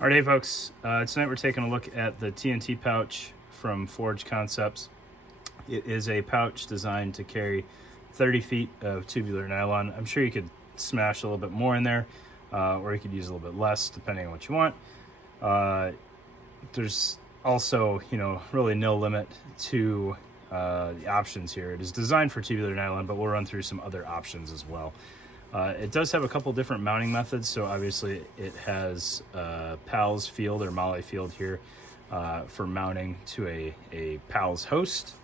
All right, hey folks, tonight we're taking a look at the TNT pouch from Forge Concepts. It is a pouch designed to carry 30 feet of tubular nylon. I'm sure you could smash a little bit more in there, or you could use a little bit less depending on what you want. There's also, really no limit to the options here. It is designed for tubular nylon, but we'll run through some other options as well. It does have a couple different mounting methods, so obviously it has PALS field or Molle field here for mounting to a PALS host.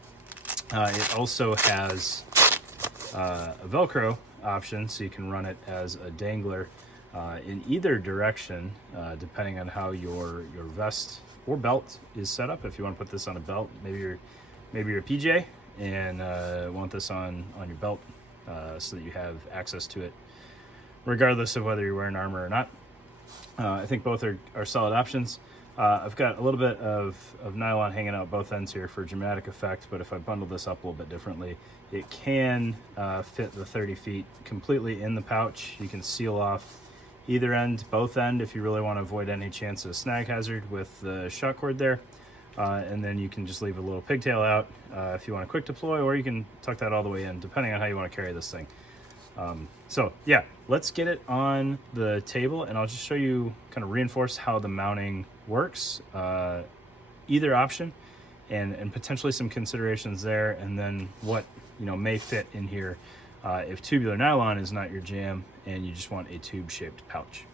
It also has a Velcro option, so you can run it as a dangler in either direction, depending on how your vest or belt is set up. If you want to put this on a belt, maybe you're a PJ and want this on your belt, so that you have access to it regardless of whether you're wearing armor or not. I think both are solid options. I've got a little bit of nylon hanging out both ends here for dramatic effect, but if I bundle this up a little bit differently, it can fit the 30 feet completely in the pouch. You can seal off either end, both end, if you really want to avoid any chance of snag hazard with the shot cord there. And then you can just leave a little pigtail out if you want a quick deploy, or you can tuck that all the way in, depending on how you want to carry this thing. So yeah, let's get it on the table, and I'll just show you, kind of reinforce how the mounting works, either option, and potentially some considerations there, and then what may fit in here if tubular nylon is not your jam and you just want a tube-shaped pouch.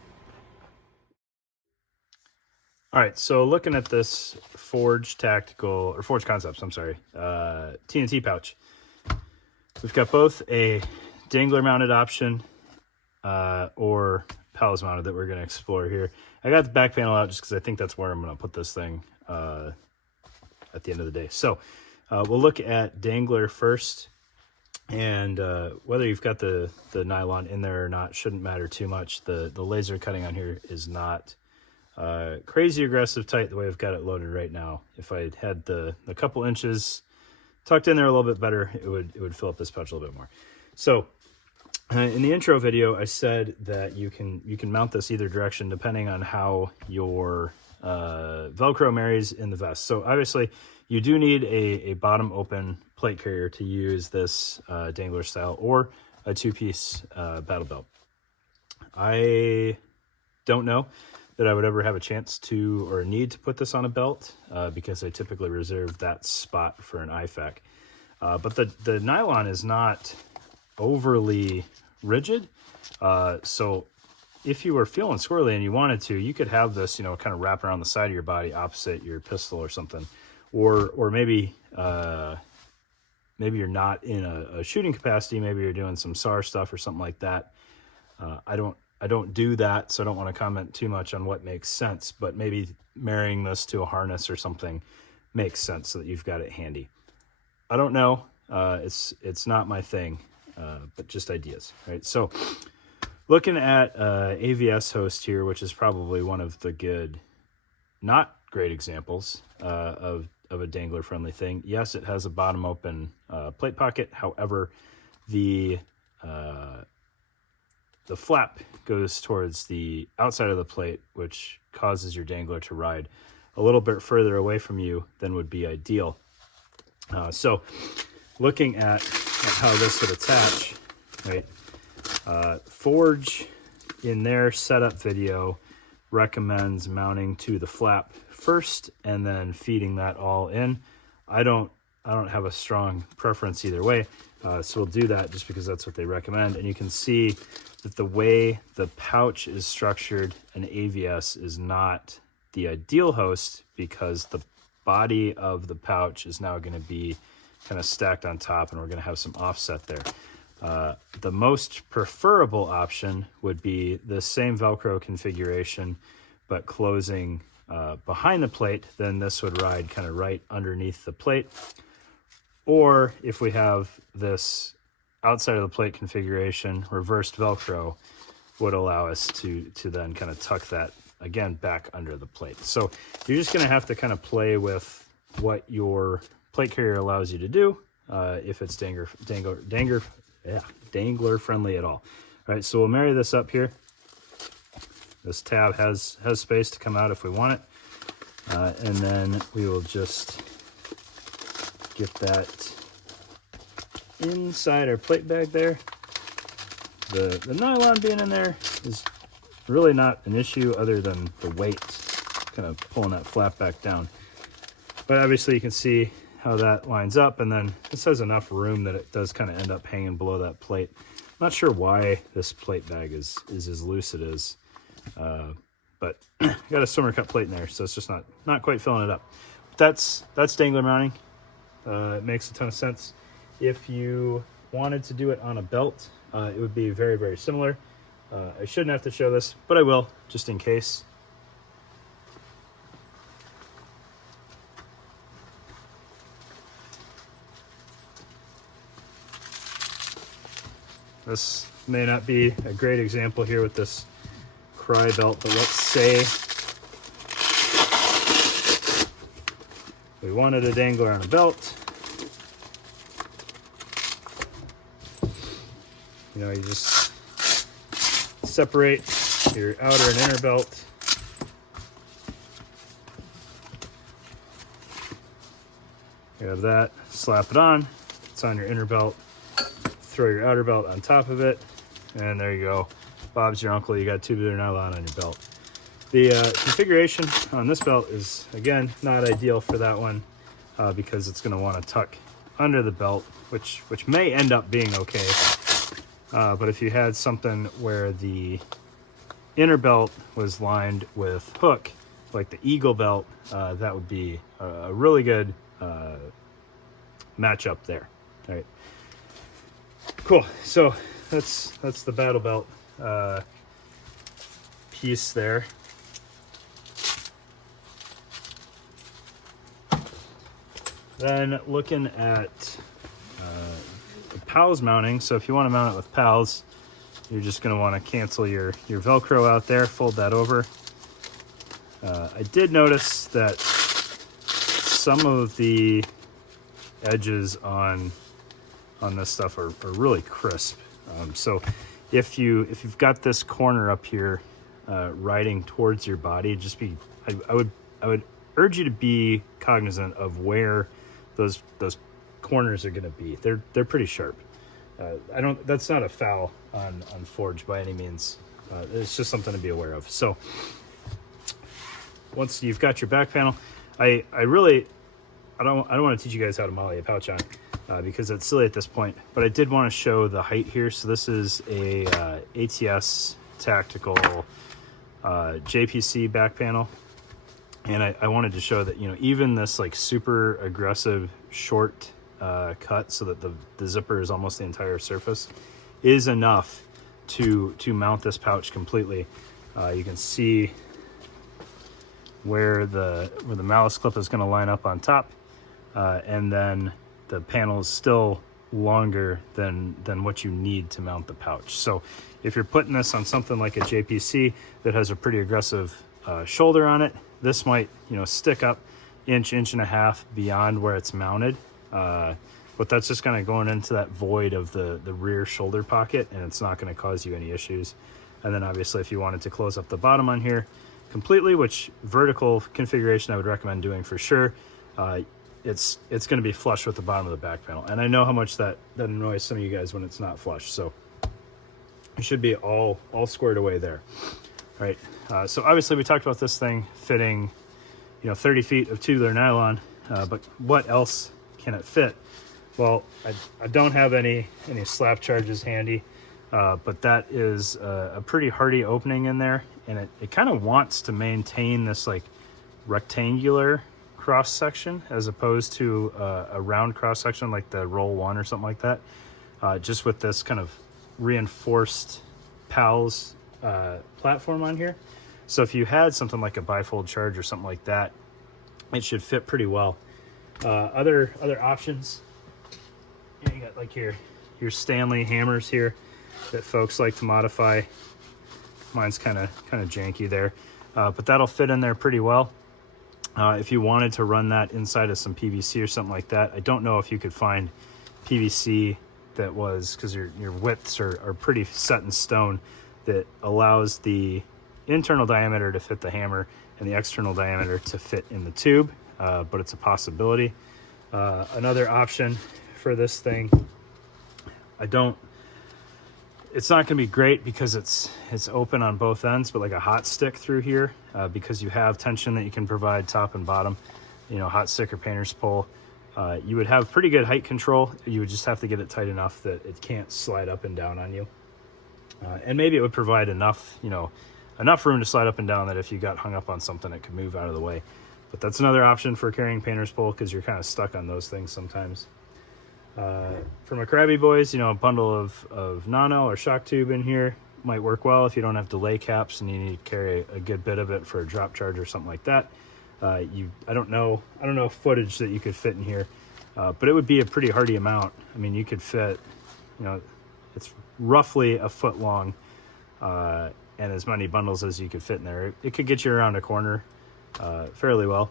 All right, so looking at this Forge Concepts, TNT pouch, we've got both a dangler mounted option or PALS mounted that we're going to explore here. I got the back panel out just because I think that's where I'm going to put this thing at the end of the day. So we'll look at dangler first, and whether you've got the nylon in there or not shouldn't matter too much. The laser cutting on here is not crazy aggressive tight the way I've got it loaded right now. If I had the couple inches tucked in there a little bit better, it would fill up this pouch a little bit more. So in the intro video, I said that you can mount this either direction depending on how your Velcro marries in the vest. So obviously you do need a bottom open plate carrier to use this dangler style, or a two-piece battle belt. I don't know that I would ever have a chance to or a need to put this on a belt because I typically reserve that spot for an IFAC. But the nylon is not overly rigid. So if you were feeling squirrely and you wanted to, you could have this, kind of wrap around the side of your body opposite your pistol or something. Or maybe you're not in a shooting capacity. Maybe you're doing some SAR stuff or something like that. I don't do that, so I don't want to comment too much on what makes sense, but maybe marrying this to a harness or something makes sense so that you've got it handy. I don't know. It's not my thing, but just ideas, right? So looking at AVS host here, which is probably one of the good, not great examples of a dangler friendly thing. Yes, it has a bottom open plate pocket. However, the flap goes towards the outside of the plate, which causes your dangler to ride a little bit further away from you than would be ideal. So looking at how this would attach, right? Forge in their setup video recommends mounting to the flap first and then feeding that all in. I don't have a strong preference either way, so we'll do that just because that's what they recommend. And you can see that the way the pouch is structured, an AVS is not the ideal host because the body of the pouch is now going to be kind of stacked on top, and we're going to have some offset there. The most preferable option would be the same Velcro configuration, but closing behind the plate. Then this would ride kind of right underneath the plate. Or if we have this outside of the plate configuration, reversed Velcro would allow us to then kind of tuck that again back under the plate. So you're just going to have to kind of play with what your plate carrier allows you to do, if it's dangler friendly at all. All right, so we'll marry this up here. This tab has space to come out if we want it. And then we will just get that inside our plate bag there. The nylon being in there is really not an issue other than the weight kind of pulling that flap back down. But obviously you can see how that lines up, and then this has enough room that it does kind of end up hanging below that plate. I'm not sure why this plate bag is as loose it is, but I got a swimmer cut plate in there, so it's just not quite filling it up. But that's dangler mounting. It makes a ton of sense. If you wanted to do it on a belt, it would be very, very similar. I shouldn't have to show this, but I will, just in case. This may not be a great example here with this cry belt, but let's say we wanted a dangler on a belt. You know, you just separate your outer and inner belt. You have that, slap it on, it's on your inner belt, throw your outer belt on top of it, and there you go. Bob's your uncle, you got tubular nylon on your belt. The configuration on this belt is, again, not ideal for that one because it's going to want to tuck under the belt, which may end up being okay. But if you had something where the inner belt was lined with hook, like the Eagle belt, that would be a really good matchup there. All right, cool. So that's the battle belt piece there. Then looking at PALS mounting. So if you want to mount it with PALS, you're just going to want to cancel your Velcro out there, fold that over. I did notice that some of the edges on this stuff are really crisp. So if you've got this corner up here riding towards your body, just be I would urge you to be cognizant of where those corners are going to be. They're pretty sharp. That's not a foul on Forge by any means. It's just something to be aware of. So once you've got your back panel, I don't want to teach you guys how to Molle a pouch on because it's silly at this point, but I did want to show the height here. So this is a ATS Tactical JPC back panel. And I wanted to show that, you know, even this like super aggressive short cut so that the zipper is almost the entire surface is enough to mount this pouch completely. You can see where the malice clip is going to line up on top, and then the panel is still longer than what you need to mount the pouch. So if you're putting this on something like a JPC that has a pretty aggressive shoulder on it, this might, you know, stick up inch and a half beyond where it's mounted, but that's just kind of going into that void of the rear shoulder pocket, and it's not going to cause you any issues. And then obviously if you wanted to close up the bottom on here completely, which vertical configuration I would recommend doing for sure, it's going to be flush with the bottom of the back panel. And I know how much that annoys some of you guys when it's not flush, so it should be all squared away there. All right, so obviously we talked about this thing fitting, you know, 30 feet of tubular nylon, but what else can it fit? Well, I don't have any slap charges handy, but that is a pretty hardy opening in there, and it kind of wants to maintain this like rectangular cross section as opposed to a round cross section like the Roll 1 or something like that, just with this kind of reinforced PALS platform on here. So if you had something like a bifold charge or something like that, it should fit pretty well. Other options, you got like your Stanley hammers here that folks like to modify. Mine's kind of janky there, but that'll fit in there pretty well. If you wanted to run that inside of some PVC or something like that, I don't know if you could find PVC that was, because your widths are pretty set in stone, that allows the internal diameter to fit the hammer and the external diameter to fit in the tube, but it's a possibility. Another option for this thing, it's not going to be great because it's open on both ends, but like a hot stick through here, because you have tension that you can provide top and bottom, you know, hot stick or painter's pole, you would have pretty good height control. You would just have to get it tight enough that it can't slide up and down on you. And maybe it would provide enough, you know, enough room to slide up and down that if you got hung up on something, it could move out of the way. But that's another option for carrying painter's pole, because you're kind of stuck on those things sometimes. For my crabby boys, you know, a bundle of nano or shock tube in here might work well if you don't have delay caps and you need to carry a good bit of it for a drop charge or something like that. I don't know footage that you could fit in here, but it would be a pretty hardy amount. I mean, you could fit, you know, it's roughly a foot long, and as many bundles as you could fit in there. It could get you around a corner fairly well.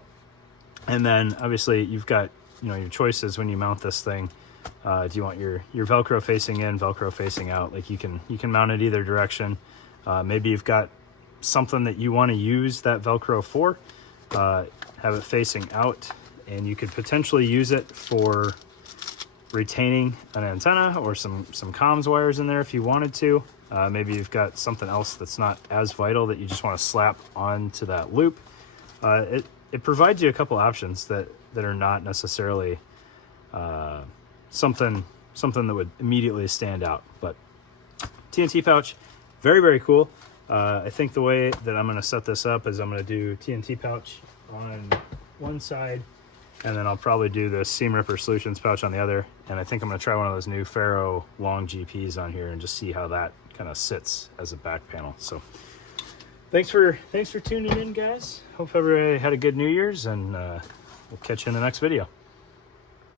And then obviously you've got, you know, your choices when you mount this thing. Do you want your Velcro facing in, Velcro facing out? Like you can mount it either direction. Maybe you've got something that you want to use that Velcro for, have it facing out, and you could potentially use it for retaining an antenna or some comms wires in there if you wanted to. Maybe you've got something else that's not as vital that you just want to slap onto that loop. It provides you a couple options that are not necessarily something that would immediately stand out. But TNT pouch, very, very cool. I think the way that I'm going to set this up is I'm going to do TNT pouch on one side, and then I'll probably do the Seam Ripper Solutions pouch on the other. And I think I'm going to try one of those new Ferro long GPs on here and just see how that kind of sits as a back panel. So thanks for tuning in, guys. Hope everybody had a good New Year's, and we'll catch you in the next video.